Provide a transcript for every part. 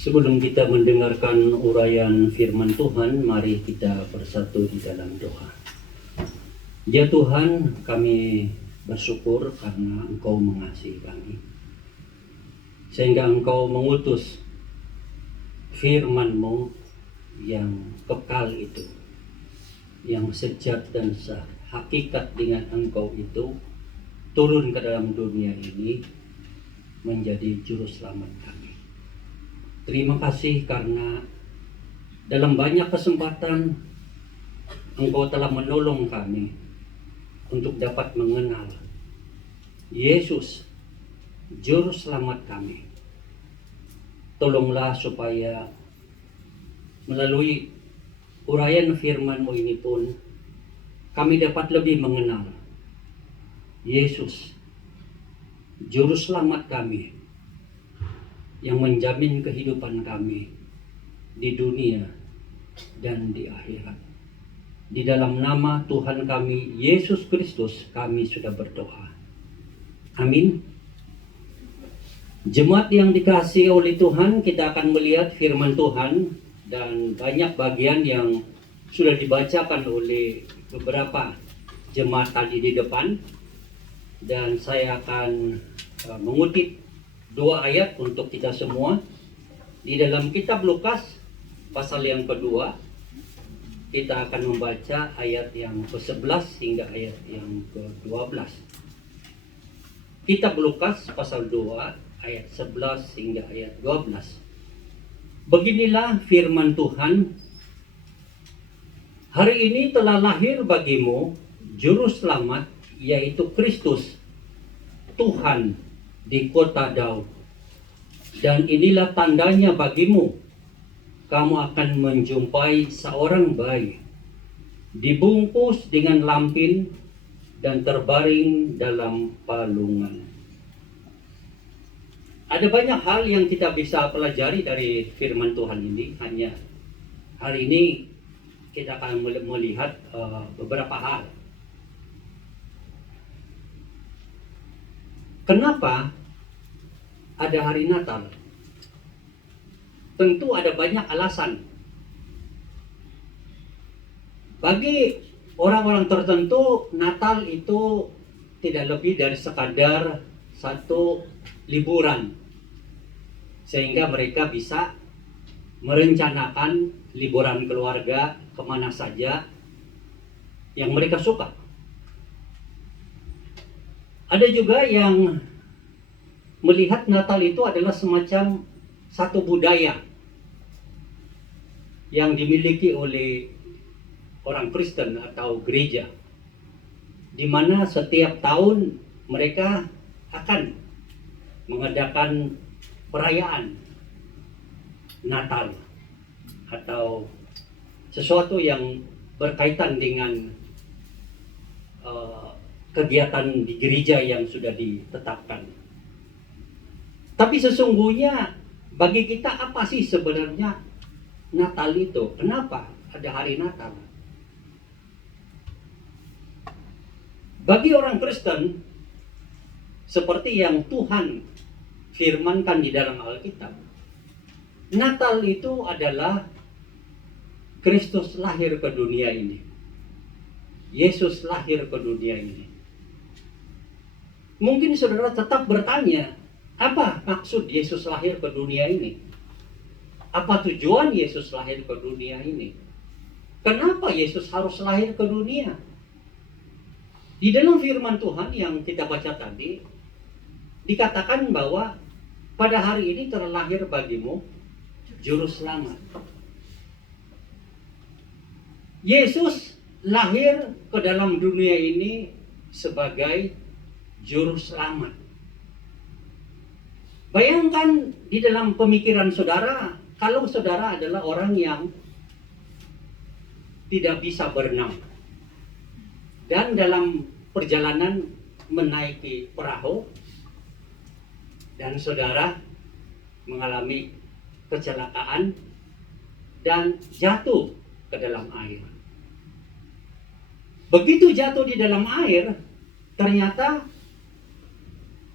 Sebelum kita mendengarkan uraian firman Tuhan, mari kita bersatu di dalam doa. Ya Tuhan, kami bersyukur karena Engkau mengasihi kami, sehingga Engkau mengutus firman-Mu yang kekal itu, yang sejat dan sehakikat dengan Engkau itu, turun ke dalam dunia ini menjadi juru selamat kami. Terima kasih karena dalam banyak kesempatan Engkau telah menolong kami untuk dapat mengenal Yesus, juru selamat kami. Tolonglah supaya melalui uraian firman-Mu ini pun kami dapat lebih mengenal Yesus, juru selamat kami, yang menjamin kehidupan kami di dunia dan di akhirat. Di dalam nama Tuhan kami, Yesus Kristus, kami sudah berdoa. Amin. Jemaat yang dikasihi oleh Tuhan, kita akan melihat firman Tuhan dan banyak bagian yang sudah dibacakan oleh beberapa jemaat tadi di depan. Dan saya akan mengutip 2 ayat untuk kita semua di dalam kitab Lukas pasal yang kedua. Kita akan membaca ayat yang ke-11 hingga ayat yang ke-12. Kitab Lukas pasal 2 ayat 11 hingga ayat 12. Beginilah firman Tuhan. Hari ini telah lahir bagimu juru selamat, yaitu Kristus Tuhan di kota Daud. Dan inilah tandanya bagimu, kamu akan menjumpai seorang bayi dibungkus dengan lampin dan terbaring dalam palungan. Ada banyak hal yang kita bisa pelajari dari firman Tuhan ini. Hanya hari ini kita akan melihat beberapa hal. Kenapa ada hari Natal? Tentu ada banyak alasan. Bagi orang-orang tertentu, Natal itu tidak lebih dari sekadar satu liburan, sehingga mereka bisa merencanakan liburan keluarga kemana saja yang mereka suka. Ada juga yang melihat Natal itu adalah semacam satu budaya yang dimiliki oleh orang Kristen atau gereja, di mana setiap tahun mereka akan mengadakan perayaan Natal atau sesuatu yang berkaitan dengan kegiatan di gereja yang sudah ditetapkan. Tapi sesungguhnya bagi kita apa sih sebenarnya Natal itu? Kenapa ada hari Natal? Bagi orang Kristen, seperti yang Tuhan firmankan di dalam Alkitab, Natal itu adalah Kristus lahir ke dunia ini. Yesus lahir ke dunia ini. Mungkin saudara tetap bertanya, apa maksud Yesus lahir ke dunia ini? Apa tujuan Yesus lahir ke dunia ini? Kenapa Yesus harus lahir ke dunia? Di dalam firman Tuhan yang kita baca tadi, dikatakan bahwa pada hari ini telah lahir bagimu juru selamat. Yesus lahir ke dalam dunia ini sebagai juru selamat. Bayangkan di dalam pemikiran saudara, kalau saudara adalah orang yang tidak bisa berenang, dan dalam perjalanan menaiki perahu, dan saudara mengalami kecelakaan dan jatuh ke dalam air. Begitu jatuh di dalam air, ternyata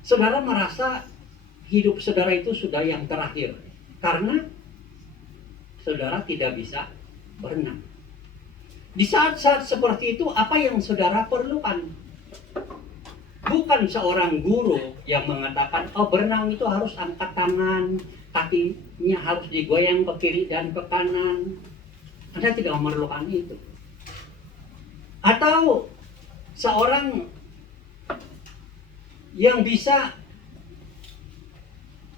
saudara merasa hidup saudara itu sudah yang terakhir. Karena saudara tidak bisa berenang. Di saat-saat seperti itu, apa yang saudara perlukan? Bukan seorang guru yang mengatakan, oh berenang itu harus angkat tangan, kakinya harus digoyang ke kiri dan ke kanan. Anda tidak memerlukan itu. Atau seorang yang bisa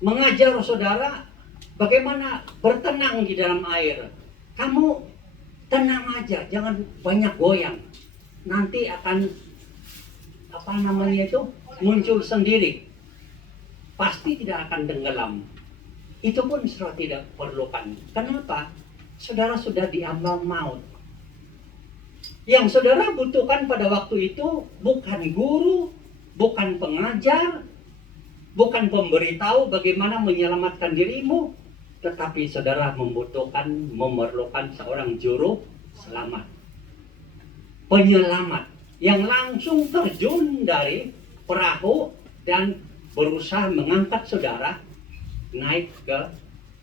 mengajar saudara bagaimana bertenang di dalam air. Kamu tenang aja, jangan banyak goyang. Nanti akan muncul sendiri. Pasti tidak akan tenggelam. Itu pun sudah tidak perlukan. Kenapa? Saudara sudah diambang maut. Yang saudara butuhkan pada waktu itu bukan guru, bukan pengajar, bukan pemberitahu bagaimana menyelamatkan dirimu, tetapi saudara memerlukan seorang juru selamat. Penyelamat yang langsung terjun dari perahu dan berusaha mengangkat saudara naik ke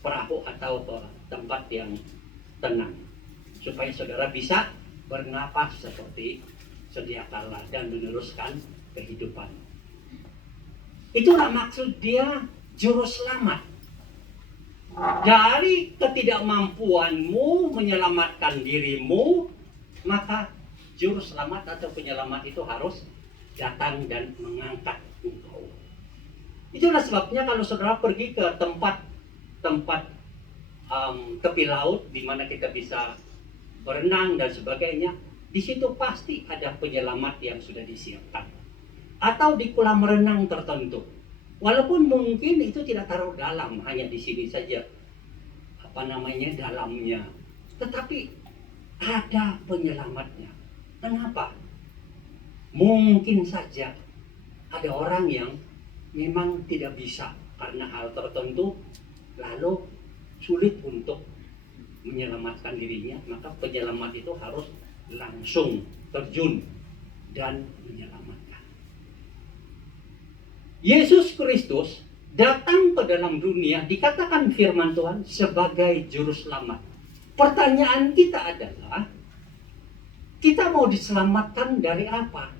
perahu atau ke tempat yang tenang. Supaya saudara bisa bernapas seperti sedia kala dan meneruskan kehidupan. Itulah maksud dia juru selamat. Dari ketidakmampuanmu menyelamatkan dirimu, maka juru selamat atau penyelamat itu harus datang dan mengangkat engkau. Itulah sebabnya kalau saudara pergi ke tempat tepi laut di mana kita bisa berenang dan sebagainya, di situ pasti ada penyelamat yang sudah disiapkan. Atau di kolam renang tertentu. Walaupun mungkin itu tidak terlalu dalam, hanya di sini saja dalamnya. Tetapi ada penyelamatnya. Kenapa? Mungkin saja ada orang yang memang tidak bisa karena hal tertentu, lalu sulit untuk menyelamatkan dirinya, maka penyelamat itu harus langsung terjun dan menyelamatkan. Yesus Kristus datang ke dalam dunia, dikatakan firman Tuhan sebagai juru selamat. Pertanyaan kita adalah, kita mau diselamatkan dari apa?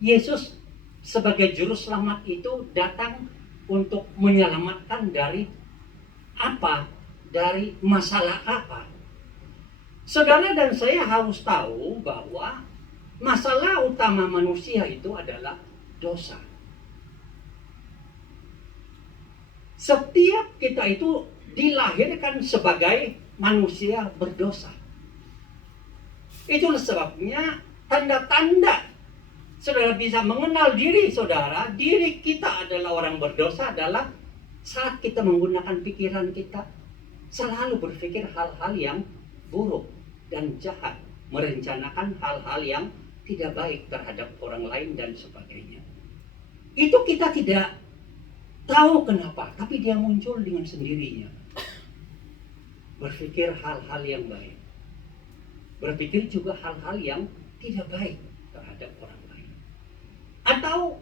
Yesus sebagai juru selamat itu datang untuk menyelamatkan dari apa? Dari masalah apa? Saudara dan saya harus tahu bahwa masalah utama manusia itu adalah dosa. Setiap kita itu dilahirkan sebagai manusia berdosa. Itulah sebabnya tanda-tanda saudara bisa mengenal diri saudara, diri kita adalah orang berdosa adalah saat kita menggunakan pikiran kita selalu berpikir hal-hal yang buruk dan jahat, merencanakan hal-hal yang tidak baik terhadap orang lain dan sebagainya. Itu kita tidak tahu kenapa, tapi dia muncul dengan sendirinya. Berpikir hal-hal yang baik. Berpikir juga hal-hal yang tidak baik terhadap orang lain. Atau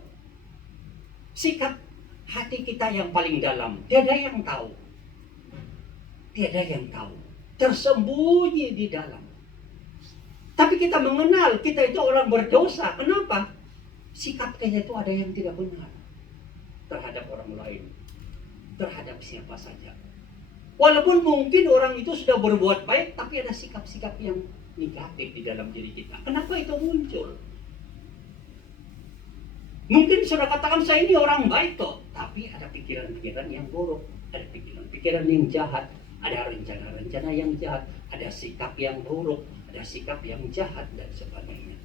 sikap hati kita yang paling dalam, tiada yang tahu. Tiada yang tahu. Tersembunyi di dalam. Tapi kita mengenal, kita itu orang berdosa. Kenapa? Sikap kita itu ada yang tidak benar terhadap orang lain, terhadap siapa saja. Walaupun mungkin orang itu sudah berbuat baik, tapi ada sikap-sikap yang negatif di dalam diri kita. Kenapa itu muncul? Mungkin sudah katakan saya ini orang baik kok, tapi ada pikiran-pikiran yang buruk, ada pikiran-pikiran yang jahat, ada rencana-rencana yang jahat, ada sikap yang buruk, ada sikap yang jahat dan sebagainya.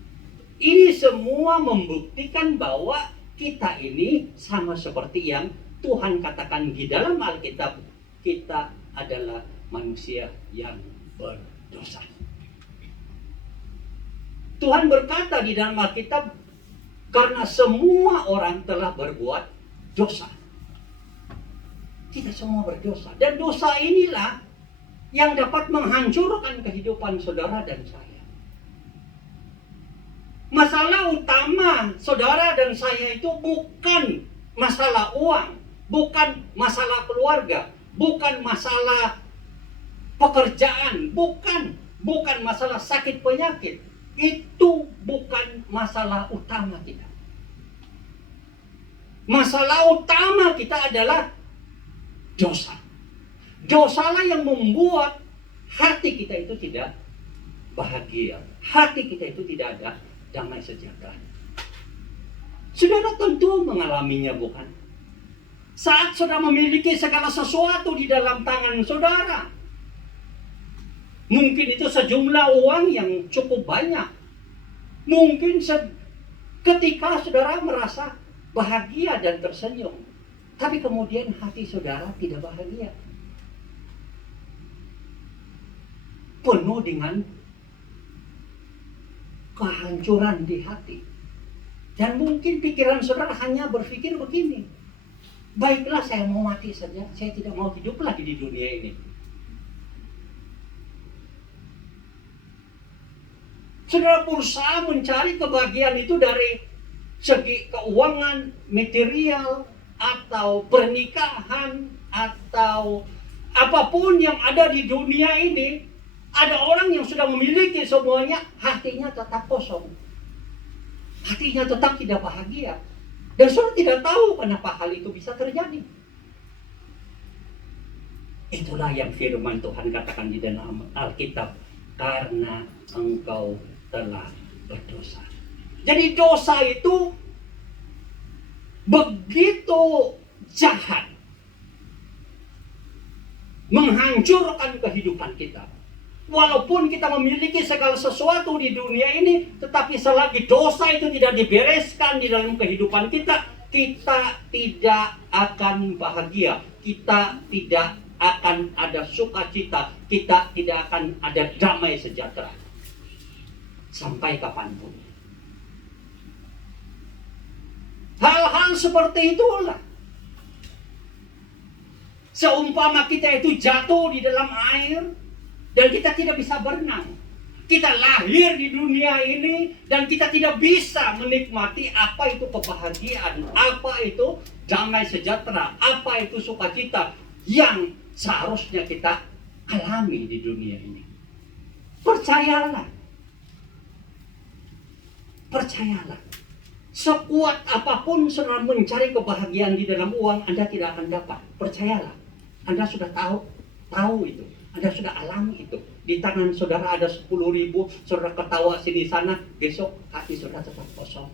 Ini semua membuktikan bahwa kita ini sama seperti yang Tuhan katakan di dalam Alkitab, kita adalah manusia yang berdosa. Tuhan berkata di dalam Alkitab, karena semua orang telah berbuat dosa. Kita semua berdosa. Dan dosa inilah yang dapat menghancurkan kehidupan saudara dan saya. Masalah utama saudara dan saya itu bukan masalah uang, bukan masalah keluarga, bukan masalah pekerjaan, bukan masalah sakit penyakit. Itu bukan masalah utama kita. Masalah utama kita adalah dosa. Dosalah yang membuat hati kita itu tidak bahagia. Hati kita itu tidak ada damai sejahtera. Saudara tentu mengalaminya, bukan? Saat saudara memiliki segala sesuatu di dalam tangan saudara, mungkin itu sejumlah uang yang cukup banyak. Mungkin ketika saudara merasa bahagia dan tersenyum, tapi kemudian hati saudara tidak bahagia, penuh dengan kehancuran di hati. Dan mungkin pikiran saudara hanya berpikir begini, baiklah saya mau mati saja, saya tidak mau hidup lagi di dunia ini. Saudara berusaha mencari kebahagiaan itu dari segi keuangan, material, atau pernikahan, atau apapun yang ada di dunia ini. Ada orang yang sudah memiliki semuanya, hatinya tetap kosong. Hatinya tetap tidak bahagia. Dan saudara tidak tahu kenapa hal itu bisa terjadi. Itulah yang firman Tuhan katakan di dalam Alkitab. Karena engkau telah berdosa. Jadi dosa itu begitu jahat, menghancurkan kehidupan kita. Walaupun kita memiliki segala sesuatu di dunia ini, tetapi selagi dosa itu tidak dibereskan di dalam kehidupan kita, kita tidak akan bahagia, kita tidak akan ada sukacita, kita tidak akan ada damai sejahtera sampai kapanpun. Hal-hal seperti itulah, seumpama kita itu jatuh di dalam air dan kita tidak bisa berenang. Kita lahir di dunia ini dan kita tidak bisa menikmati apa itu kebahagiaan, apa itu damai sejahtera, apa itu sukacita yang seharusnya kita alami di dunia ini. Percayalah. Percayalah. Sekuat apapun saudara mencari kebahagiaan di dalam uang, Anda tidak akan dapat. Percayalah. Anda sudah tahu itu. Anda sudah alami itu. Di tangan saudara ada 10.000, saudara ketawa sini sana, besok hati saudara tetap kosong.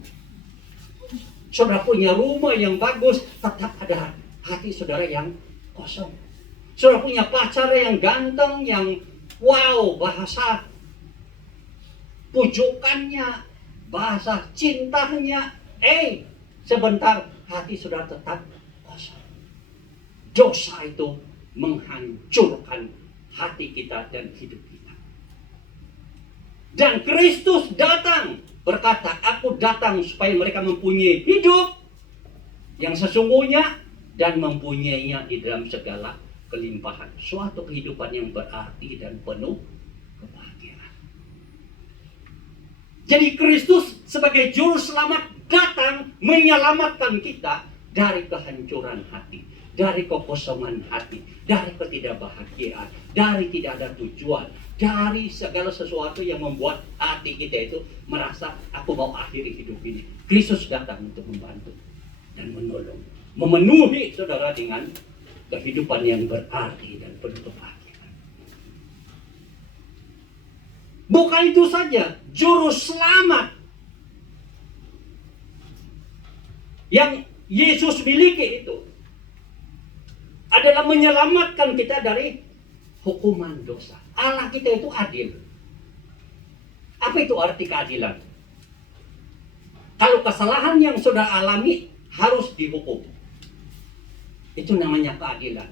Saudara punya rumah yang bagus, tetap ada hati saudara yang kosong. Saudara punya pacar yang ganteng, yang wow, bahasa pujukannya, bahasa cintanya, sebentar hati saudara tetap kosong. Dosa itu menghancurkan hati kita dan hidup kita. Dan Kristus datang berkata, aku datang supaya mereka mempunyai hidup yang sesungguhnya dan mempunyainya di dalam segala kelimpahan. Suatu kehidupan yang berarti dan penuh kebahagiaan. Jadi Kristus sebagai juru selamat datang menyelamatkan kita dari kehancuran hati, dari kekosongan hati, dari ketidakbahagiaan, dari tidak ada tujuan, dari segala sesuatu yang membuat hati kita itu merasa aku mau akhiri hidup ini. Kristus datang untuk membantu dan menolong, memenuhi saudara dengan kehidupan yang berarti dan penuh kebahagiaan. Bukan itu saja, juru selamat yang Yesus miliki itu adalah menyelamatkan kita dari hukuman dosa. Allah kita itu adil. Apa itu arti keadilan? Kalau kesalahan yang sudah alami harus dihukum, itu namanya keadilan.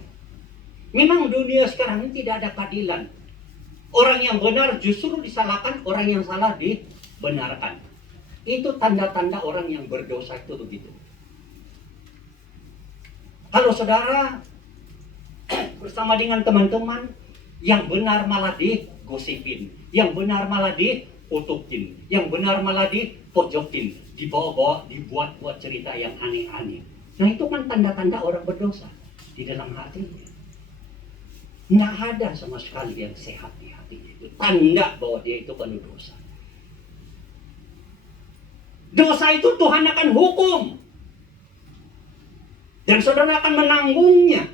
Memang dunia sekarang ini tidak ada keadilan. Orang yang benar justru disalahkan, orang yang salah dibenarkan. Itu tanda-tanda orang yang berdosa itu begitu. Kalau saudara bersama dengan teman-teman, yang benar malah digosipin, yang benar malah dikutukin, yang benar malah dipojokin, dibawa-bawa, dibuat-buat cerita yang aneh-aneh. Nah itu kan tanda-tanda orang berdosa di dalam hatinya. Nggak ada sama sekali yang sehat di hatinya. Itu tanda bahwa dia itu penuh dosa. Dosa itu Tuhan akan hukum. Dan saudara akan menanggungnya.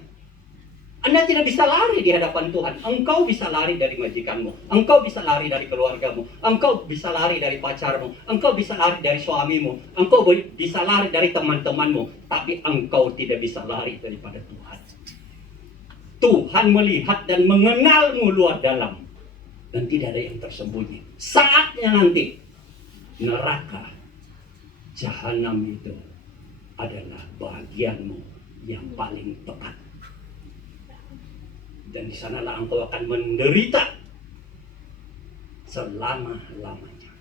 Anda tidak bisa lari di hadapan Tuhan. Engkau bisa lari dari majikanmu. Engkau bisa lari dari keluargamu. Engkau bisa lari dari pacarmu. Engkau bisa lari dari suamimu. Engkau bisa lari dari teman-temanmu. Tapi engkau tidak bisa lari daripada Tuhan. Tuhan melihat dan mengenalmu luar dalam. Dan tidak ada yang tersembunyi. Saatnya nanti neraka jahanam itu adalah bagianmu yang paling tepat. Dan di sanalah engkau akan menderita selama-lamanya.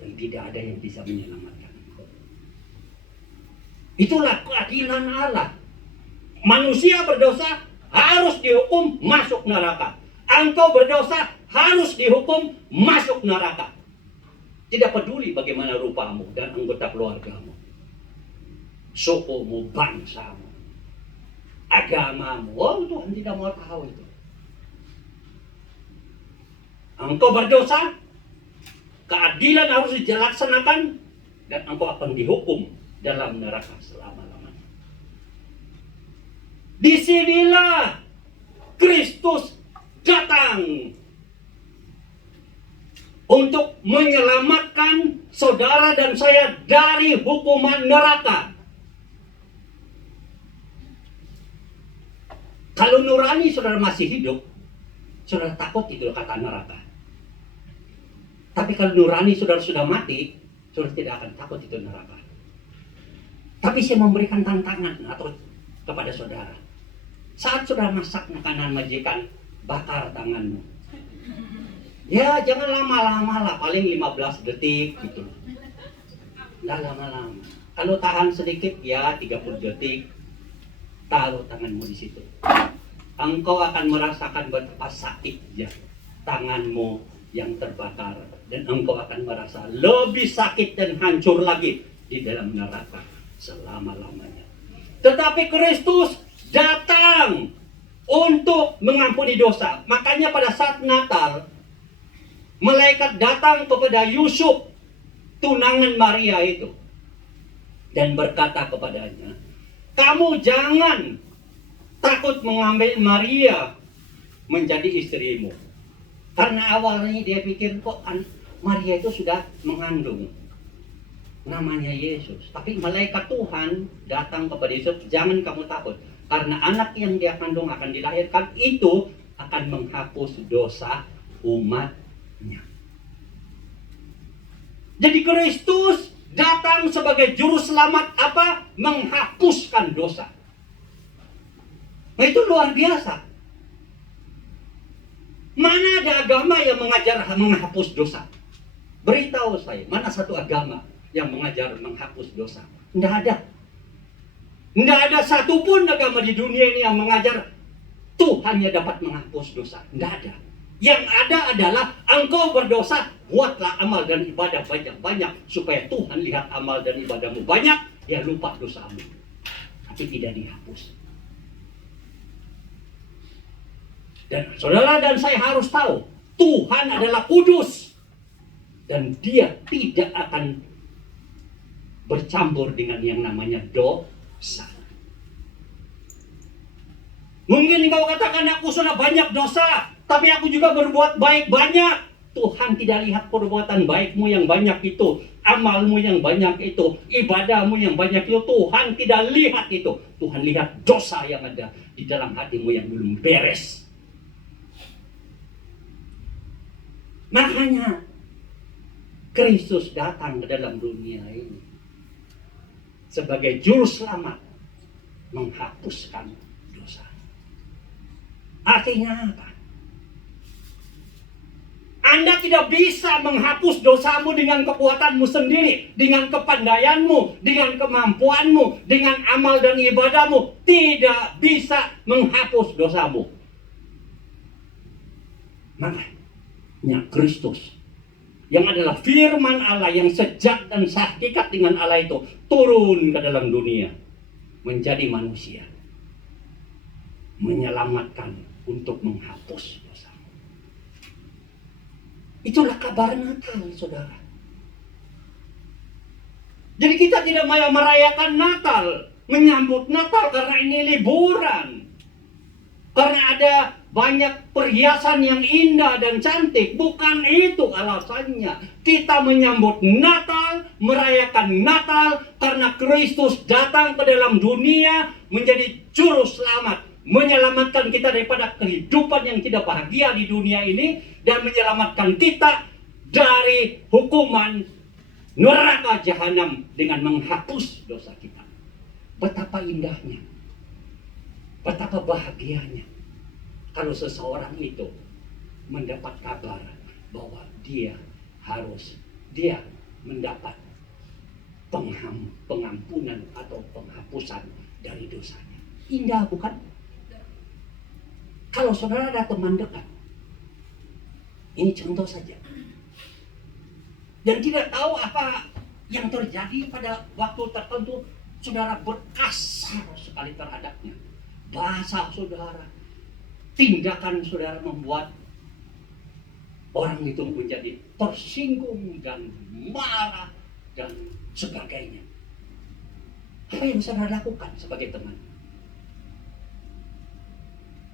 Dan tidak ada yang bisa menyelamatkan engkau. Itulah keadilan Allah. Manusia berdosa harus dihukum masuk neraka. Engkau berdosa harus dihukum masuk neraka. Tidak peduli bagaimana rupamu dan anggota keluargamu, sukumu, bangsamu, agamamu. Oh, Tuhan tidak mau tahu itu. Engkau berdosa, keadilan harus dilaksanakan, dan engkau akan dihukum dalam neraka selama-lamanya. Disinilah Kristus datang untuk menyelamatkan saudara dan saya dari hukuman neraka. Kalau nurani saudara masih hidup, saudara takut itu kata neraka. Tapi kalau nurani saudara sudah mati, saudara tidak akan takut itu neraka. Tapi saya memberikan tantangan atau kepada saudara. Saat saudara masak makanan majikan, bakar tanganmu. Ya, jangan lama-lama lah, paling 15 detik gitu. Nggak lama-lama. Kalau tahan sedikit, ya 30 detik. Taruh tanganmu di situ. Engkau akan merasakan betapa sakitnya tanganmu yang terbakar. Dan engkau akan merasa lebih sakit dan hancur lagi di dalam neraka selama-lamanya. Tetapi Kristus datang untuk mengampuni dosa. Makanya pada saat Natal, malaikat datang kepada Yusuf, tunangan Maria itu, dan berkata kepadanya, kamu jangan takut mengambil Maria menjadi istrimu. Karena awalnya dia pikir kok Maria itu sudah mengandung, namanya Yesus. Tapi malaikat Tuhan datang kepada Yusuf, jangan kamu takut. Karena anak yang dia kandung akan dilahirkan itu akan menghapus dosa umatnya. Jadi Kristus datang sebagai juru selamat apa? Menghapuskan dosa. Nah, itu luar biasa. Mana ada agama yang mengajar menghapus dosa? Beritahu saya, mana satu agama yang mengajar menghapus dosa? Tidak ada. Tidak ada satupun agama di dunia ini yang mengajar Tuhan yang dapat menghapus dosa. Tidak ada. Yang ada adalah engkau berdosa, buatlah amal dan ibadah banyak-banyak supaya Tuhan lihat amal dan ibadahmu banyak, dia lupa dosamu. Tapi tidak dihapus. Dan saudara dan saya harus tahu, Tuhan adalah kudus. Dan dia tidak akan bercampur dengan yang namanya dosa. Mungkin engkau katakan, aku sudah banyak dosa, tapi aku juga berbuat baik banyak. Tuhan tidak lihat perbuatan baikmu yang banyak itu, amalmu yang banyak itu, ibadahmu yang banyak itu. Tuhan tidak lihat itu. Tuhan lihat dosa yang ada di dalam hatimu yang belum beres. Makanya Kristus datang ke dalam dunia ini sebagai juru selamat, menghapuskan dosa. Artinya apa? Anda tidak bisa menghapus dosamu dengan kekuatanmu sendiri, dengan kepandaianmu, dengan kemampuanmu, dengan amal dan ibadahmu. Tidak bisa menghapus dosamu. Makanya Kristus, yang adalah firman Allah yang sejak dan sehakikat dengan Allah itu, turun ke dalam dunia menjadi manusia. menyelamatkan, untuk menghapus dosa. Itulah kabar Natal, saudara. Jadi kita tidak merayakan Natal, menyambut Natal karena ini liburan. Karena ada banyak perhiasan yang indah dan cantik. Bukan itu alasannya. Kita menyambut Natal, merayakan Natal karena Kristus datang ke dalam dunia menjadi juru selamat, menyelamatkan kita daripada kehidupan yang tidak bahagia di dunia ini, dan menyelamatkan kita dari hukuman neraka jahanam dengan menghapus dosa kita. Betapa indahnya, betapa bahagianya kalau seseorang itu mendapat kabar bahwa dia mendapat pengampunan atau penghapusan dari dosanya. Indah, bukan? Kalau saudara ada teman dekat, ini contoh saja, dan tidak tahu apa yang terjadi pada waktu tertentu, saudara berkasar sekali terhadapnya. Bahasa saudara, tindakan saudara membuat orang itu menjadi tersinggung dan marah dan sebagainya. Apa yang saudara lakukan sebagai teman?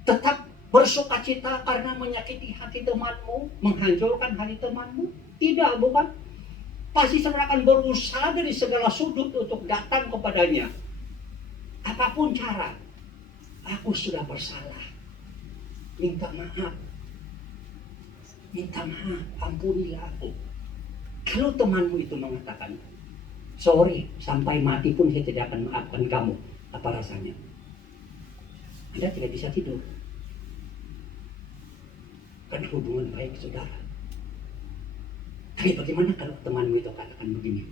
Tetap bersukacita karena menyakiti hati temanmu, menghancurkan hati temanmu? Tidak, bukan? Pasti saudara akan berusaha dari segala sudut untuk datang kepadanya. Apapun cara, aku sudah bersalah, minta maaf, ampunilah aku. Kalau temanmu itu mengatakan, sorry, sampai mati pun saya tidak akan maafkan kamu, apa rasanya? Anda tidak bisa tidur, karena hubungan baik saudara. Tapi bagaimana kalau temanmu itu katakan begini,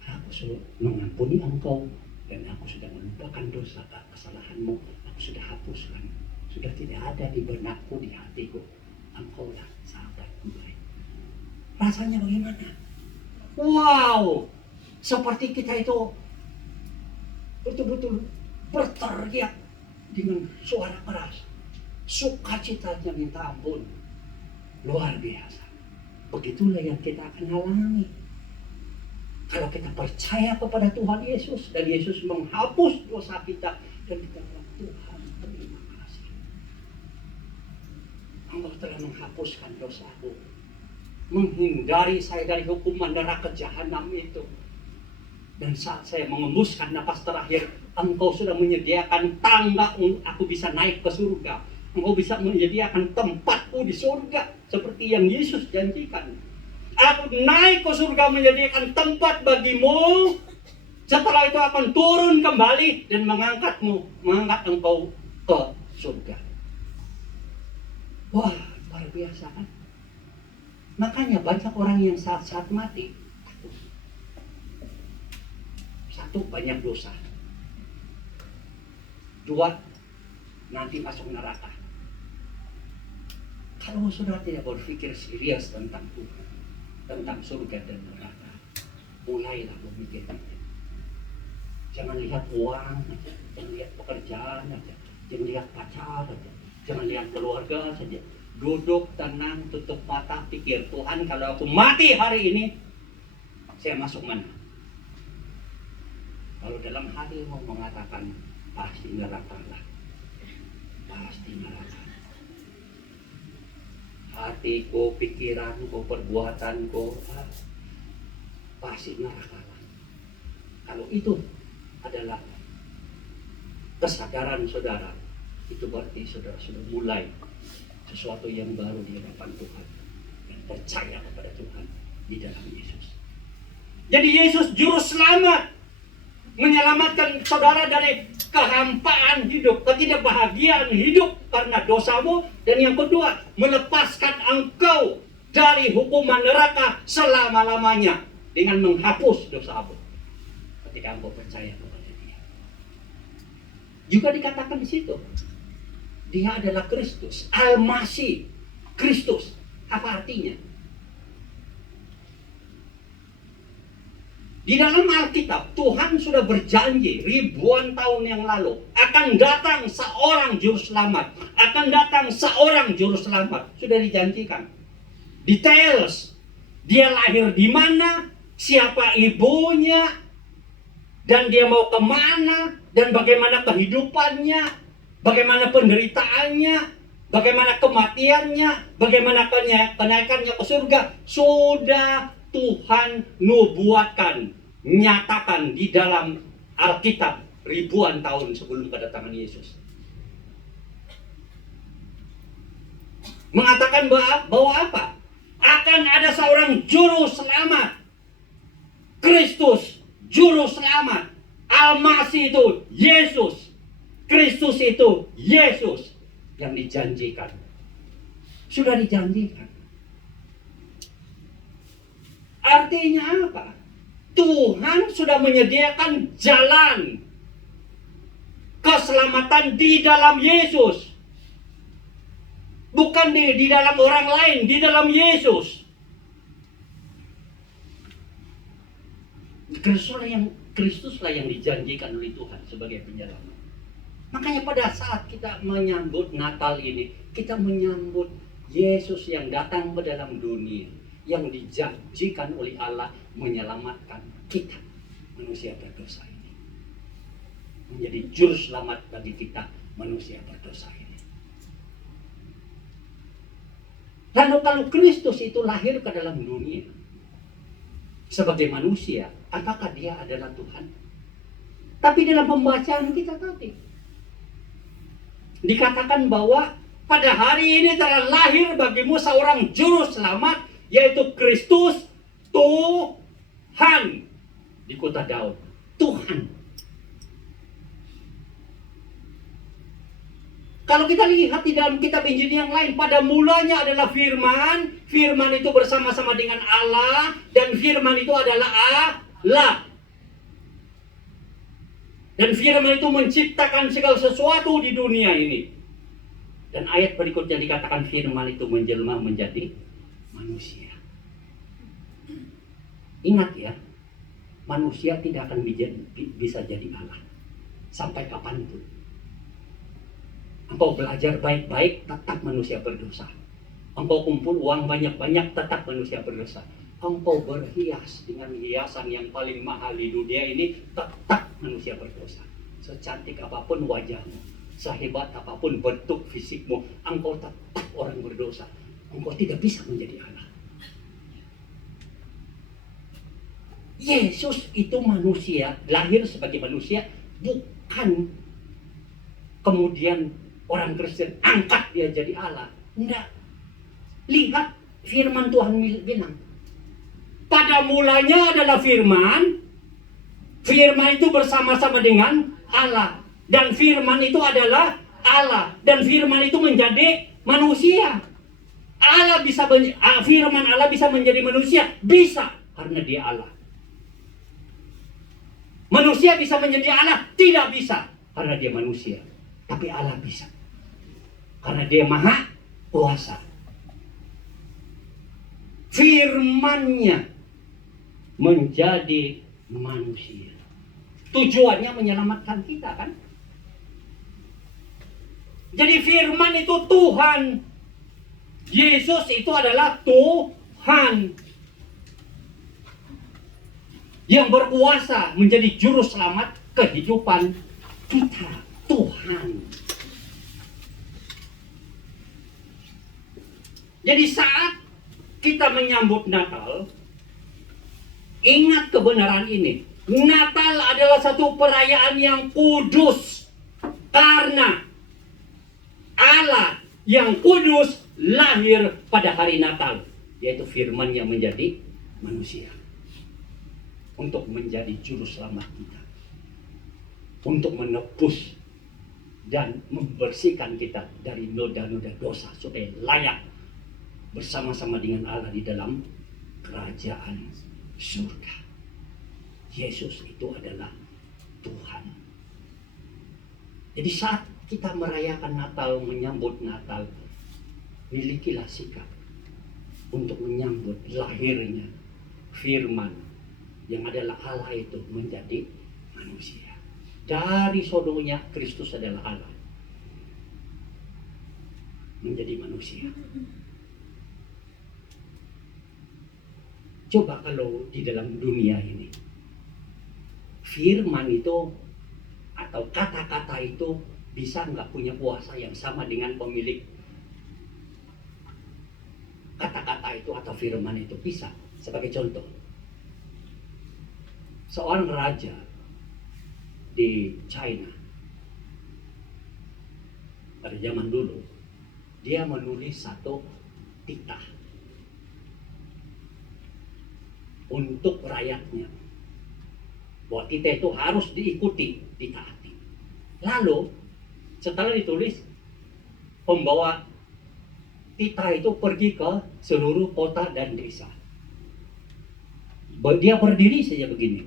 aku sudah mengampuni engkau, dan aku sudah melupakan dosa kesalahanmu, aku sudah hapuskan, sudah tidak ada di benakku, di hatiku, engkau lah sahabatku baik. Rasanya bagaimana? Wow, seperti kita itu betul-betul berteriak dengan suara keras, sukacitanya minta ampun, luar biasa. Begitulah yang kita akan alami kalau kita percaya kepada Tuhan Yesus, dan Yesus menghapus dosa kita, dan kita bilang, Tuhan, terima kasih, Engkau telah menghapuskan dosaku, menghindari saya dari hukuman neraka jahanam itu. Dan saat saya mengembuskan napas terakhir, Engkau sudah menyediakan tangga aku bisa naik ke surga. Engkau bisa menyediakan tempatku di surga seperti yang Yesus janjikan. Aku naik ke surga menyediakan tempat bagimu. Setelah itu akan turun kembali dan mengangkat engkau ke surga. Wah, luar biasa kan? Makanya banyak orang yang saat mati, satu, banyak dosa. Dua, nanti masuk neraka. Kalau saudara tidak berpikir serius tentang Tuhan, tentang surga dan neraka, mulailah berpikir. Jangan lihat uang aja, jangan lihat pekerjaan aja, jangan lihat pacar aja, jangan lihat keluarga saja. Duduk tenang, tutup mata, pikir, Tuhan, kalau aku mati hari ini, saya masuk mana? Kalau dalam hati mau mengatakan, pasti neraka lah, pasti neraka. Hatiku, pikiranku, perbuatanku, pasti neraka lah. Kalau itu adalah kesadaran saudara, itu berarti saudara sudah mulai sesuatu yang baru di hadapan Tuhan, dan percaya kepada Tuhan di dalam Yesus. Jadi Yesus juru selamat, menyelamatkan saudara dari kehampaan hidup, ketidakbahagiaan hidup karena dosamu, dan yang kedua, melepaskan engkau dari hukuman neraka selama-lamanya dengan menghapus dosamu ketika engkau percaya kepada Dia. Juga dikatakan di situ, Dia adalah Kristus, Al-Masih, Kristus. Apa artinya? Di dalam Alkitab, Tuhan sudah berjanji ribuan tahun yang lalu akan datang seorang juru selamat, akan datang seorang juru selamat. Sudah dijanjikan. Details, dia lahir di mana, siapa ibunya, dan dia mau kemana, dan bagaimana kehidupannya, bagaimana penderitaannya, bagaimana kematiannya, bagaimana kenaikannya ke surga. Sudah Tuhan nubuatkan, nyatakan di dalam Alkitab ribuan tahun sebelum kedatangan Yesus. Mengatakan bahwa apa? Akan ada seorang juru selamat. Kristus, juru selamat. Al-Masih itu Yesus. Kristus itu Yesus yang dijanjikan. Sudah dijanjikan. Artinya apa? Tuhan sudah menyediakan jalan keselamatan di dalam Yesus. Bukan di dalam orang lain, di dalam Yesus. Kristuslah yang dijanjikan oleh Tuhan sebagai penyelamat. Makanya pada saat kita menyambut Natal ini, kita menyambut Yesus yang datang ke dalam dunia, yang dijanjikan oleh Allah menyelamatkan kita, manusia berdosa ini. Menjadi juru selamat bagi kita, manusia berdosa ini. Lalu kalau Kristus itu lahir ke dalam dunia sebagai manusia, apakah dia adalah Tuhan? Tapi dalam pembacaan kita tadi dikatakan bahwa pada hari ini telah lahir bagimu seorang juru selamat, yaitu Kristus Tuhan di kota Daud. Tuhan. Kalau kita lihat di dalam kitab Injil yang lain, pada mulanya adalah firman, firman itu bersama-sama dengan Allah, dan firman itu adalah Allah. Dan firman itu menciptakan segala sesuatu di dunia ini. Dan ayat berikutnya dikatakan firman itu menjelma menjadi manusia. Ingat ya, manusia tidak akan bisa jadi Allah sampai kapanpun. Engkau belajar baik-baik, tetap manusia berdosa. Engkau kumpul uang banyak-banyak, tetap manusia berdosa. Engkau berhias dengan hiasan yang paling mahal di dunia ini, tetap manusia berdosa. Secantik apapun wajahmu, sehebat apapun bentuk fisikmu, engkau tetap orang berdosa. Engkau tidak bisa menjadi Allah. Yesus itu manusia, lahir sebagai manusia, bukan kemudian orang Kristen angkat dia jadi Allah. Enggak. Lihat firman Tuhan bilang. Pada mulanya adalah firman. Firman itu bersama-sama dengan Allah. Dan firman itu adalah Allah. Dan firman itu menjadi manusia. Firman Allah bisa menjadi manusia. Bisa. Karena dia Allah. Manusia bisa menjadi Allah. Tidak bisa. Karena dia manusia. Tapi Allah bisa. Karena dia maha kuasa. Firman-Nya menjadi manusia. Tujuannya menyelamatkan kita kan? Jadi firman itu Tuhan. Yesus itu adalah Tuhan. Yang berkuasa menjadi juru selamat kehidupan kita. Tuhan. Jadi saat kita menyambut Natal, ingat kebenaran ini. Natal adalah satu perayaan yang kudus. Karena Allah yang kudus lahir pada hari Natal. Yaitu firman yang menjadi manusia. Untuk menjadi juru selamat kita. Untuk menebus dan membersihkan kita dari noda-noda dosa. Supaya layak bersama-sama dengan Allah di dalam kerajaan surga. Yesus itu adalah Tuhan. Jadi saat kita merayakan Natal, menyambut Natal, milikilah sikap untuk menyambut lahirnya firman yang adalah Allah itu menjadi manusia. Dari sononya Kristus adalah Allah menjadi manusia. Coba kalau di dalam dunia ini firman itu atau kata-kata itu bisa nggak punya kuasa yang sama dengan pemilik kata-kata itu atau firman itu? Bisa. Sebagai contoh, seorang raja di China pada zaman dulu, dia menulis satu titah untuk rakyatnya, bahwa titah itu harus diikuti, ditaati. Lalu setelah ditulis, pembawa titah itu pergi ke seluruh kota dan desa. Dia berdiri saja begini,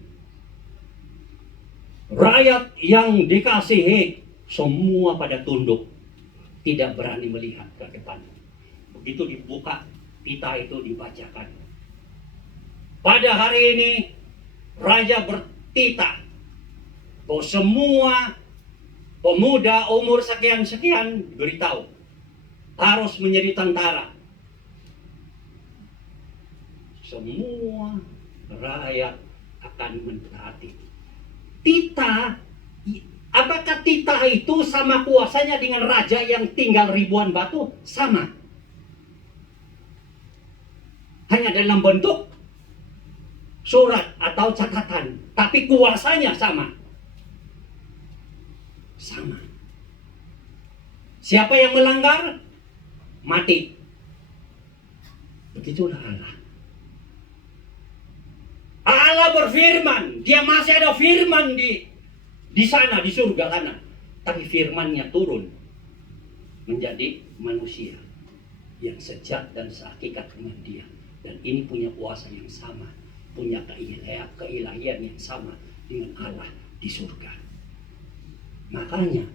rakyat yang dikasihi semua pada tunduk, tidak berani melihat ke depan. Begitu dibuka titah itu dibacakan, pada hari ini raja bertitah bahwa semua pemuda umur sekian-sekian beritahu harus menjadi tentara. Semua rakyat akan mentaati. Titah, apakah titah itu sama kuasanya dengan raja yang tinggal ribuan batu? Sama. Hanya dalam bentuk surat atau catatan, tapi kuasanya sama. Sama. Siapa yang melanggar, mati. Begitulah Allah. Allah berfirman, dia masih ada firman di sana, di surga sana. Tapi firmannya turun menjadi manusia yang sejak dan sehakikat dengan dia. Dan ini punya kuasa yang sama, punya keilahian yang sama dengan Allah di surga. Makanya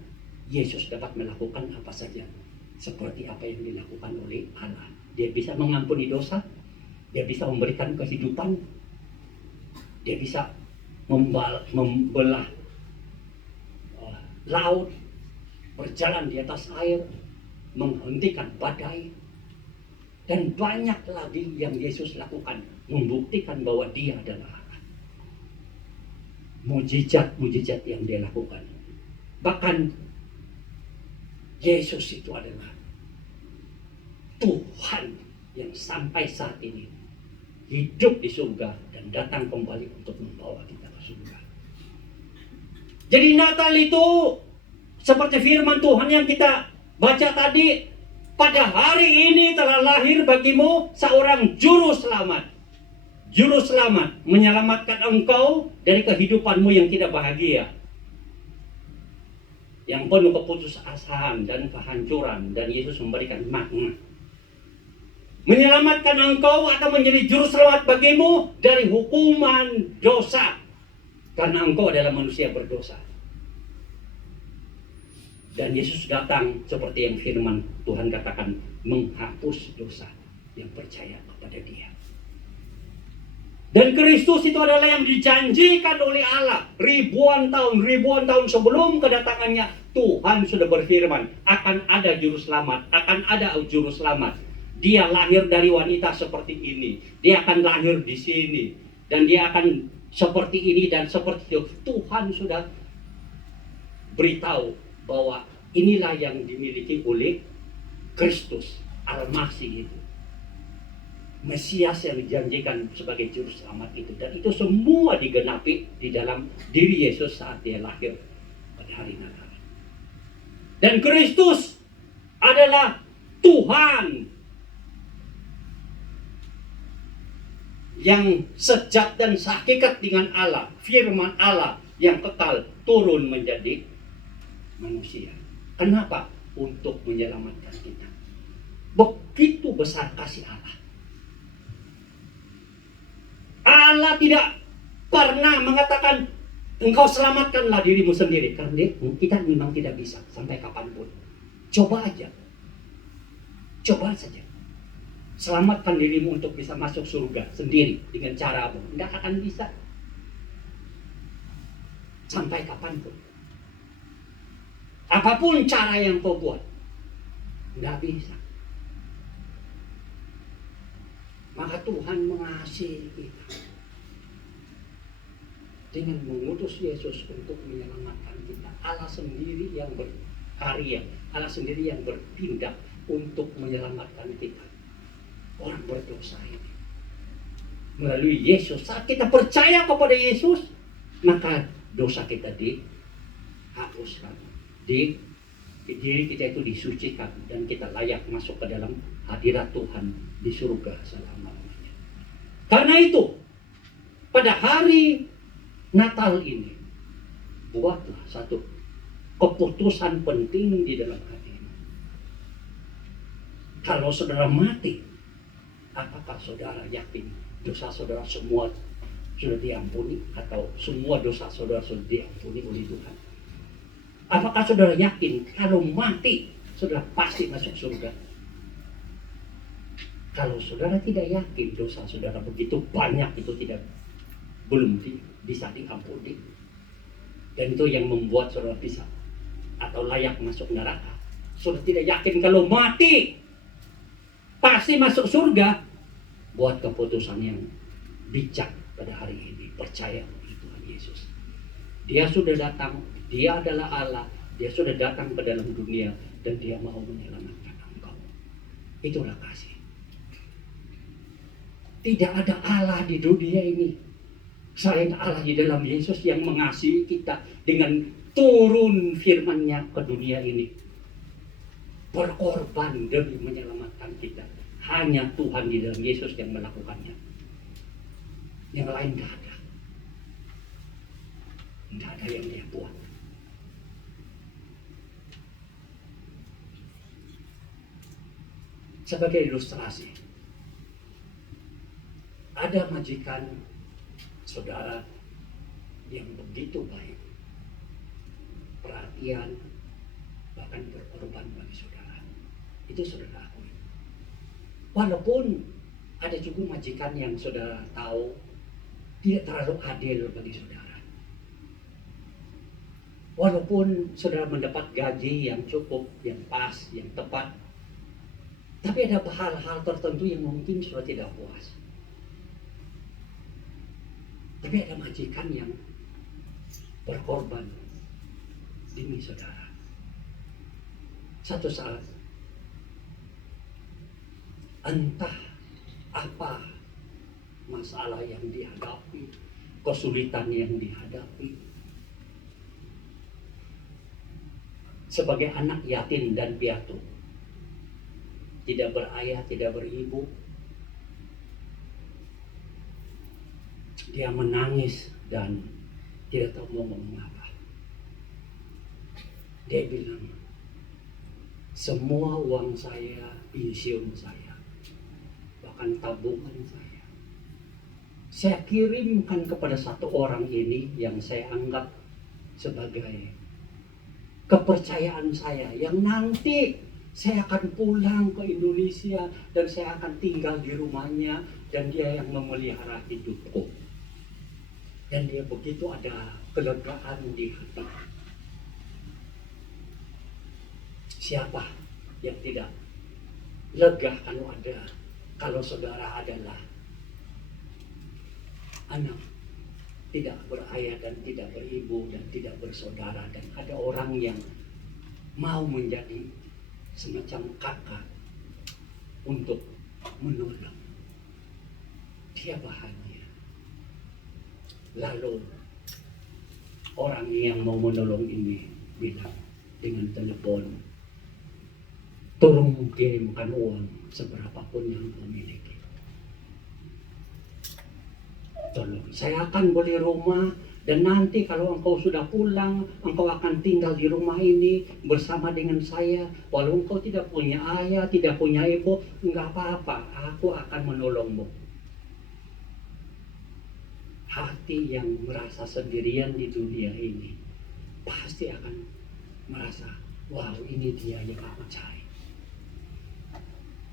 Yesus dapat melakukan apa saja seperti apa yang dilakukan oleh Allah. Dia bisa mengampuni dosa, dia bisa memberikan kehidupan, dia bisa membelah laut, berjalan di atas air, menghentikan badai, dan banyak lagi yang Yesus lakukan, membuktikan bahwa dia adalah Allah. Mujizat-mujizat yang dia lakukan. Bahkan Yesus itu adalah Tuhan yang sampai saat ini hidup di surga dan datang kembali untuk membawa kita ke surga. Jadi Natal itu seperti firman Tuhan yang kita baca tadi, pada hari ini telah lahir bagimu seorang juru selamat. Juru selamat menyelamatkan engkau dari kehidupanmu yang tidak bahagia, yang penuh keputusasaan dan kehancuran, dan Yesus memberikan makna. Menyelamatkan engkau atau menjadi juru selamat bagimu dari hukuman dosa, karena engkau adalah manusia berdosa. Dan Yesus datang seperti yang firman Tuhan katakan, menghapus dosa yang percaya kepada dia. Dan Kristus itu adalah yang dijanjikan oleh Allah ribuan tahun sebelum kedatangannya. Tuhan sudah berfirman akan ada juru selamat, akan ada juru selamat. Dia lahir dari wanita seperti ini, dia akan lahir di sini, dan dia akan seperti ini dan seperti itu. Tuhan sudah beritahu bahwa inilah yang dimiliki oleh Kristus Al-Masih itu, Mesias yang dijanjikan sebagai juru selamat itu. Dan itu semua digenapi di dalam diri Yesus saat dia lahir pada hari Natal. Dan Kristus adalah Tuhan yang sejak dan sehakikat dengan Allah, firman Allah yang kekal turun menjadi manusia. Kenapa? Untuk menyelamatkan kita. Begitu besar kasih Allah. Allah tidak pernah mengatakan engkau selamatkanlah dirimu sendiri, karena kita memang tidak bisa sampai kapanpun. Coba aja, coba saja selamatkan dirimu untuk bisa masuk surga sendiri dengan cara apa? Tidak akan bisa. sampai kapanpun. Apapun cara yang kau buat, tidak bisa. Maka Tuhan mengasihi kita dengan mengutus Yesus untuk menyelamatkan kita. Allah sendiri yang berkarya, Allah sendiri yang bertindak untuk menyelamatkan kita, orang berdosa ini. Melalui Yesus, saat kita percaya kepada Yesus, maka dosa kita dihapuskan. Di diri kita itu disucikan dan kita layak masuk ke dalam hadirat Tuhan di surga selama-lamanya. Karena itu, pada hari Natal ini, buatlah satu keputusan penting di dalam hatimu. Kalau saudara mati, apakah saudara yakin dosa saudara semua sudah diampuni, atau semua dosa saudara sudah diampuni oleh Tuhan? Apakah saudara yakin kalau mati saudara pasti masuk surga? Kalau saudara tidak yakin dosa saudara begitu banyak itu belum bisa diampuni, dan itu yang membuat saudara bisa atau layak masuk neraka. Saudara tidak yakin kalau mati pasti masuk surga. Buat keputusan yang bijak pada hari ini, percaya di Tuhan Yesus. Dia sudah datang, Dia adalah Allah, Dia sudah datang ke dalam dunia dan Dia mau menyelamatkan engkau. Itulah kasih. Tidak ada Allah di dunia ini selain Allah di dalam Yesus yang mengasihi kita dengan turun firman-Nya ke dunia ini, berkorban demi menyelamatkan kita. Hanya Tuhan di dalam Yesus yang melakukannya. Yang lain tidak ada. Tidak ada yang Dia buat. Sebagai ilustrasi, ada majikan saudara yang begitu baik, perhatian, bahkan berkorban bagi saudara. Itu saudara akui. Walaupun ada juga majikan yang saudara tahu tidak terlalu adil bagi saudara. Walaupun saudara mendapat gaji yang cukup, yang pas, yang tepat, tapi ada hal-hal tertentu yang mungkin saudara tidak puas. Tapi ada majikan yang berkorban demi saudara. Satu saat, entah apa masalah yang dihadapi, kesulitan yang dihadapi, sebagai anak yatim dan piatu, tidak berayah, tidak beribu, dia menangis dan tidak tahu mau ngomong apa. Dia bilang, semua uang saya, pensiun saya, bahkan tabungan saya kirimkan kepada satu orang ini yang saya anggap sebagai kepercayaan saya, yang nanti saya akan pulang ke Indonesia dan saya akan tinggal di rumahnya, dan dia yang memelihara hidupku. Dan dia begitu ada kelegaan di hati. Siapa yang tidak lega kalau saudara adalah anak tidak berayah dan tidak beribu dan tidak bersaudara, dan ada orang yang mau menjadi semacam kakak untuk menolong. Dia bahagia. Lalu orang yang mau menolong ini bilang dengan telepon, tolong kirimkan uang seberapapun yang kau miliki. Tolong, saya akan beli rumah, dan nanti kalau engkau sudah pulang, engkau akan tinggal di rumah ini bersama dengan saya. Walau engkau tidak punya ayah, tidak punya ibu, enggak apa-apa, aku akan menolongmu. Hati yang merasa sendirian di dunia ini pasti akan merasa, wow, ini dia yang aku cari.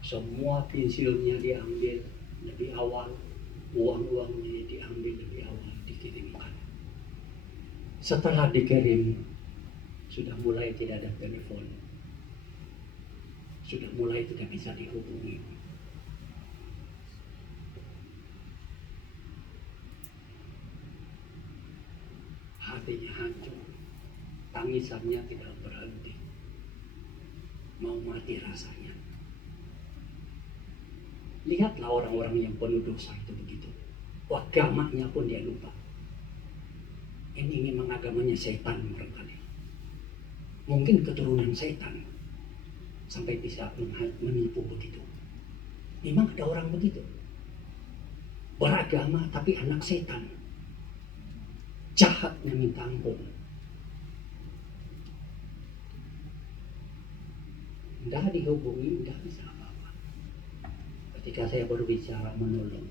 Semua pensiunnya diambil lebih awal, uang-uangnya diambil lebih awal, dikirimkan. Setelah dikirim, sudah mulai tidak ada telepon. Sudah mulai tidak bisa dihubungi. Hatinya hancur. Tangisannya tidak berhenti. Mau mati rasanya. Lihatlah orang-orang yang penuh dosa itu begitu. Agamanya pun dia lupa. Ini memang agamanya setan barangkali. Mungkin keturunan setan sampai bisa menipu begitu. Memang ada orang begitu. Beragama tapi anak setan. Jahatnya minta ampun. Tidak dihubungi, tidak bisa apa-apa. Ketika saya berbicara menolong,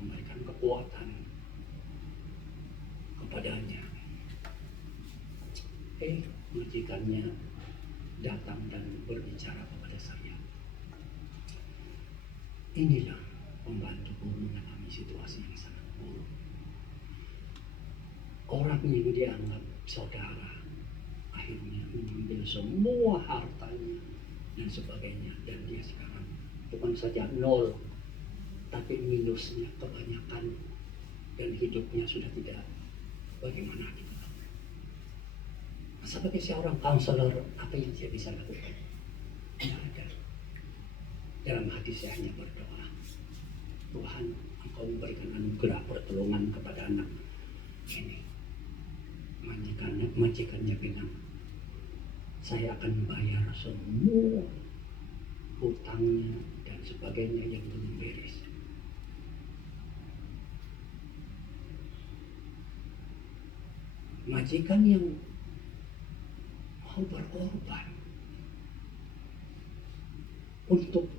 memberikan kekuatan kepadanya, majikannya datang dan berbicara kepada saya. Inilah pembantuku mengalami situasi yang sangat buruk. Orang yang dianggap saudara akhirnya mengambil semua hartanya dan sebagainya, dan dia sekarang bukan saja nol tapi minusnya kebanyakan dan hidupnya sudah tidak bagaimana kita. Sebagai seorang konselor, apa yang saya bisa lakukan? Tidak ada. Dalam hati saya hanya berdoa, Tuhan, Engkau memberikan anugerah pertolongan kepada anak ini. Majikannya bilang, saya akan bayar semua hutangnya dan sebagainya yang belum beres. Majikan yang mau berkorban untuk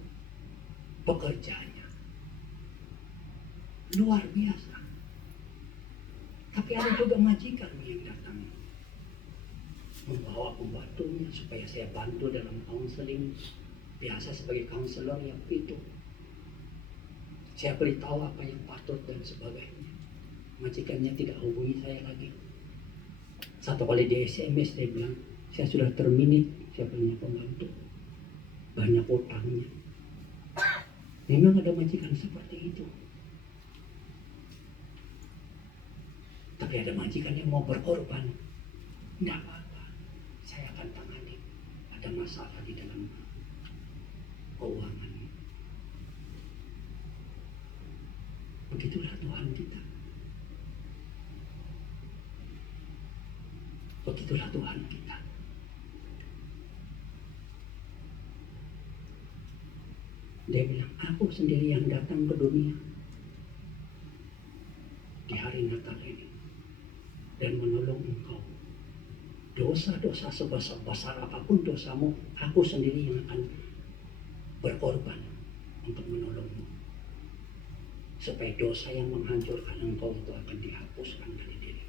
pekerjaannya luar biasa. Tapi ada juga majikan yang datang membawa pembantunya supaya saya bantu dalam counseling. Biasa sebagai counselor yang itu, saya beritahu apa yang patut dan sebagainya. Majikannya tidak hubungi saya lagi. Satu kali di SMS dia bilang, saya sudah terminit, saya punya pembantu, banyak utangnya. Memang ada majikan seperti itu. Tapi ada majikan yang mau berkorban. Tidak apa-apa, saya akan tangani. Ada masalah di dalam keuangan. Begitulah Tuhan kita. Begitulah Tuhan kita. Dia bilang, aku sendiri yang datang ke dunia di hari Natal ini dan menolong engkau. Dosa-dosa sebesar apapun dosamu, aku sendiri yang akan berkorban untuk menolongmu. Supaya dosa yang menghancurkan engkau itu akan dihapuskan dari diri.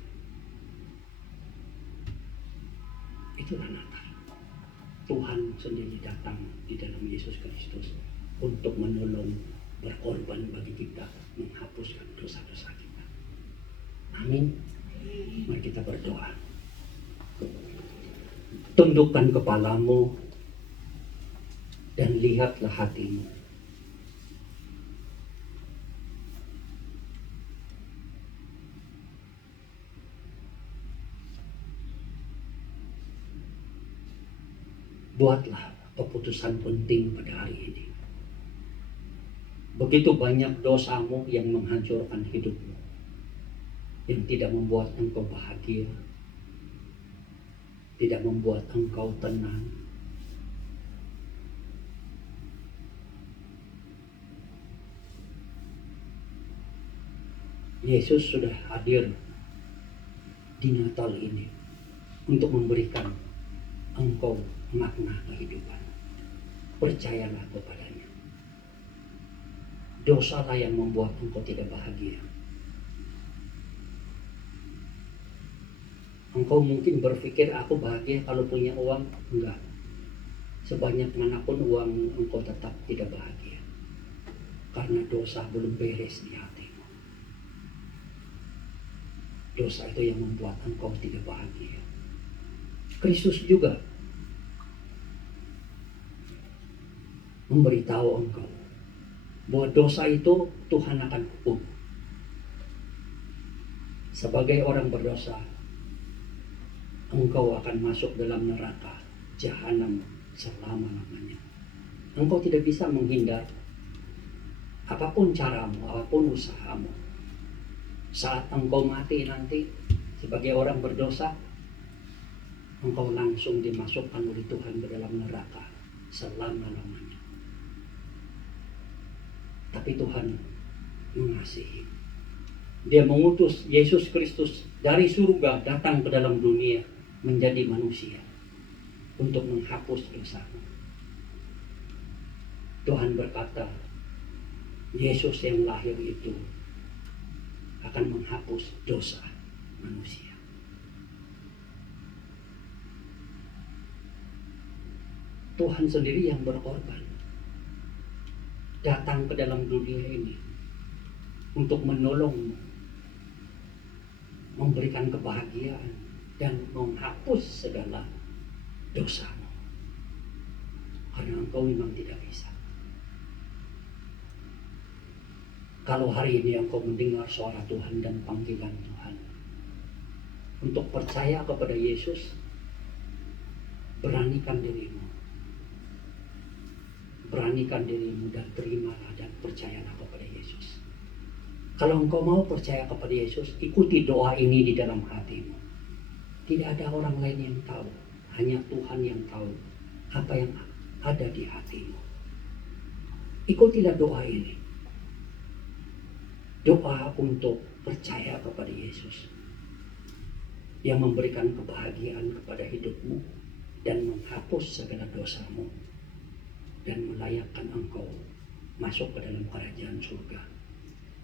Itulah Natal. Tuhan sendiri datang di dalam Yesus Kristus untuk menolong, berkorban bagi kita, menghapuskan dosa-dosa kita. Amin. Mari kita berdoa. Tundukkan kepalamu dan lihatlah hatimu. Buatlah keputusan penting pada hari ini. Begitu banyak dosamu yang menghancurkan hidupmu, yang tidak membuat engkau bahagia, tidak membuat engkau tenang. Yesus sudah hadir di Natal ini untuk memberikan engkau makna kehidupan. Percayalah kepadanya. Dosalah yang membuat engkau tidak bahagia. Engkau mungkin berpikir aku bahagia kalau punya uang. Enggak. Sebanyak manapun uang engkau tetap tidak bahagia. Karena dosa belum beres di hatimu. Dosa itu yang membuat engkau tidak bahagia. Kristus juga memberitahu engkau bahwa dosa itu Tuhan akan hukum. Sebagai orang berdosa, engkau akan masuk dalam neraka jahanam selama-lamanya. Engkau tidak bisa menghindar. Apapun caramu, apapun usahamu, saat engkau mati nanti sebagai orang berdosa, engkau langsung dimasukkan oleh Tuhan ke dalam neraka selama-lamanya. Tapi Tuhan mengasihi. Dia mengutus Yesus Kristus dari surga datang ke dalam dunia menjadi manusia untuk menghapus dosamu. Tuhan berkata, Yesus yang lahir itu akan menghapus dosa manusia. Tuhan sendiri yang berkorban datang ke dalam dunia ini untuk menolongmu, memberikan kebahagiaan dan menghapus segala dosamu. Karena engkau memang tidak bisa. Kalau hari ini engkau mendengar suara Tuhan dan panggilan Tuhan untuk percaya kepada Yesus, beranikan dirimu. Beranikan dirimu dan terimalah dan percayalah kepada Yesus. Kalau engkau mau percaya kepada Yesus, ikuti doa ini di dalam hatimu. Tidak ada orang lain yang tahu, hanya Tuhan yang tahu apa yang ada di hatimu. Ikutilah doa ini. Doa untuk percaya kepada Yesus yang memberikan kebahagiaan kepada hidupmu dan menghapus segala dosamu dan melayakkan engkau masuk ke dalam kerajaan surga.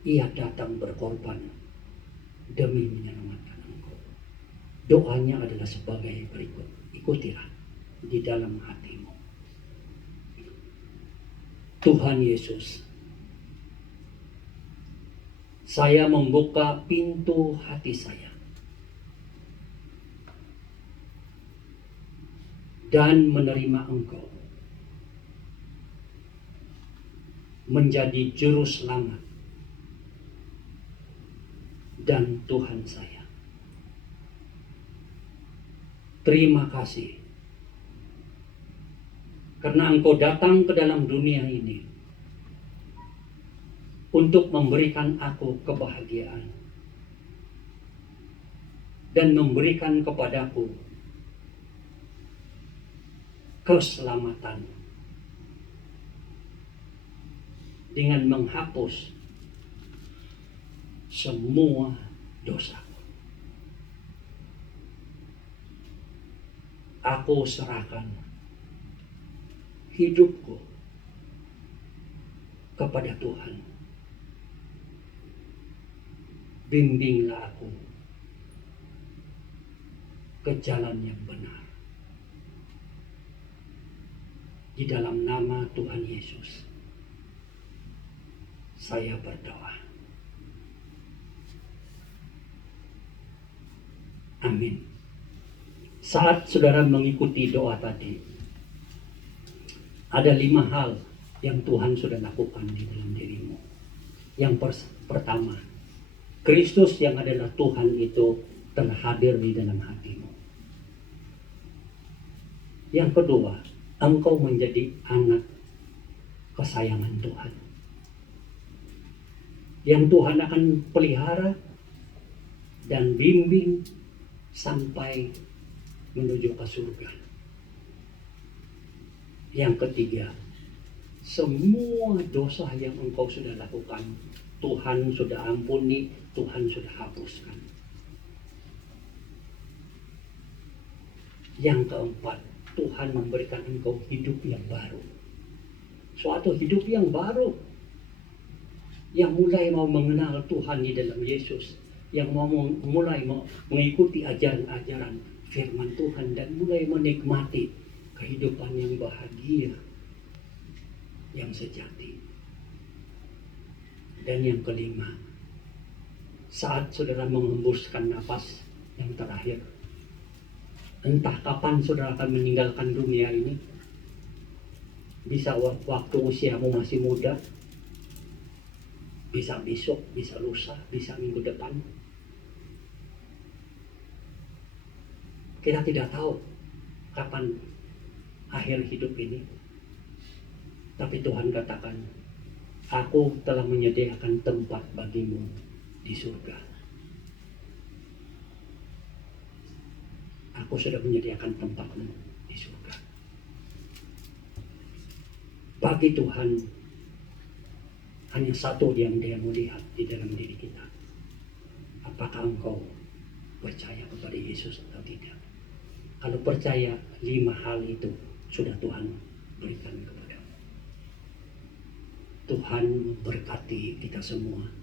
Ia datang berkorban demi menyelamatkan engkau. Doanya adalah sebagai berikut. Ikutilah di dalam hatimu. Tuhan Yesus, saya membuka pintu hati saya dan menerima engkau menjadi juru selamat dan Tuhan saya. Terima kasih karena engkau datang ke dalam dunia ini untuk memberikan aku kebahagiaan dan memberikan kepadaku keselamatan dengan menghapus semua dosa. Aku serahkan hidupku kepada Tuhan. Bimbinglah aku ke jalan yang benar. Di dalam nama Tuhan Yesus, saya berdoa. Amin. Saat saudara mengikuti doa tadi, ada 5 hal yang Tuhan sudah lakukan di dalam dirimu. Yang pertama, Kristus yang adalah Tuhan itu telah hadir di dalam hatimu. Yang kedua, engkau menjadi anak kesayangan Tuhan, yang Tuhan akan pelihara dan bimbing sampai menuju ke surga. Yang ketiga, semua dosa yang engkau sudah lakukan, Tuhan sudah ampuni, Tuhan sudah hapuskan. Yang keempat, Tuhan memberikan engkau hidup yang baru. Suatu hidup yang baru, yang mulai mau mengenal Tuhan di dalam Yesus, yang mau mulai mengikuti ajaran-ajaran firman Tuhan dan mulai menikmati kehidupan yang bahagia, yang sejati. Dan yang kelima, saat saudara menghembuskan napas yang terakhir. Entah kapan saudara akan meninggalkan dunia ini. Bisa waktu usiamu masih muda, bisa besok, bisa lusa, bisa minggu depan. Kita tidak tahu kapan akhir hidup ini. Tapi Tuhan katakan, aku telah menyediakan tempat bagimu di surga. Aku sudah menyediakan tempatmu di surga. Bagi Tuhan, hanya satu yang Dia mau lihat di dalam diri kita. Apakah engkau percaya kepada Yesus atau tidak? Kalau percaya, 5 hal itu sudah Tuhan berikan kepadamu. Tuhan memberkati kita semua.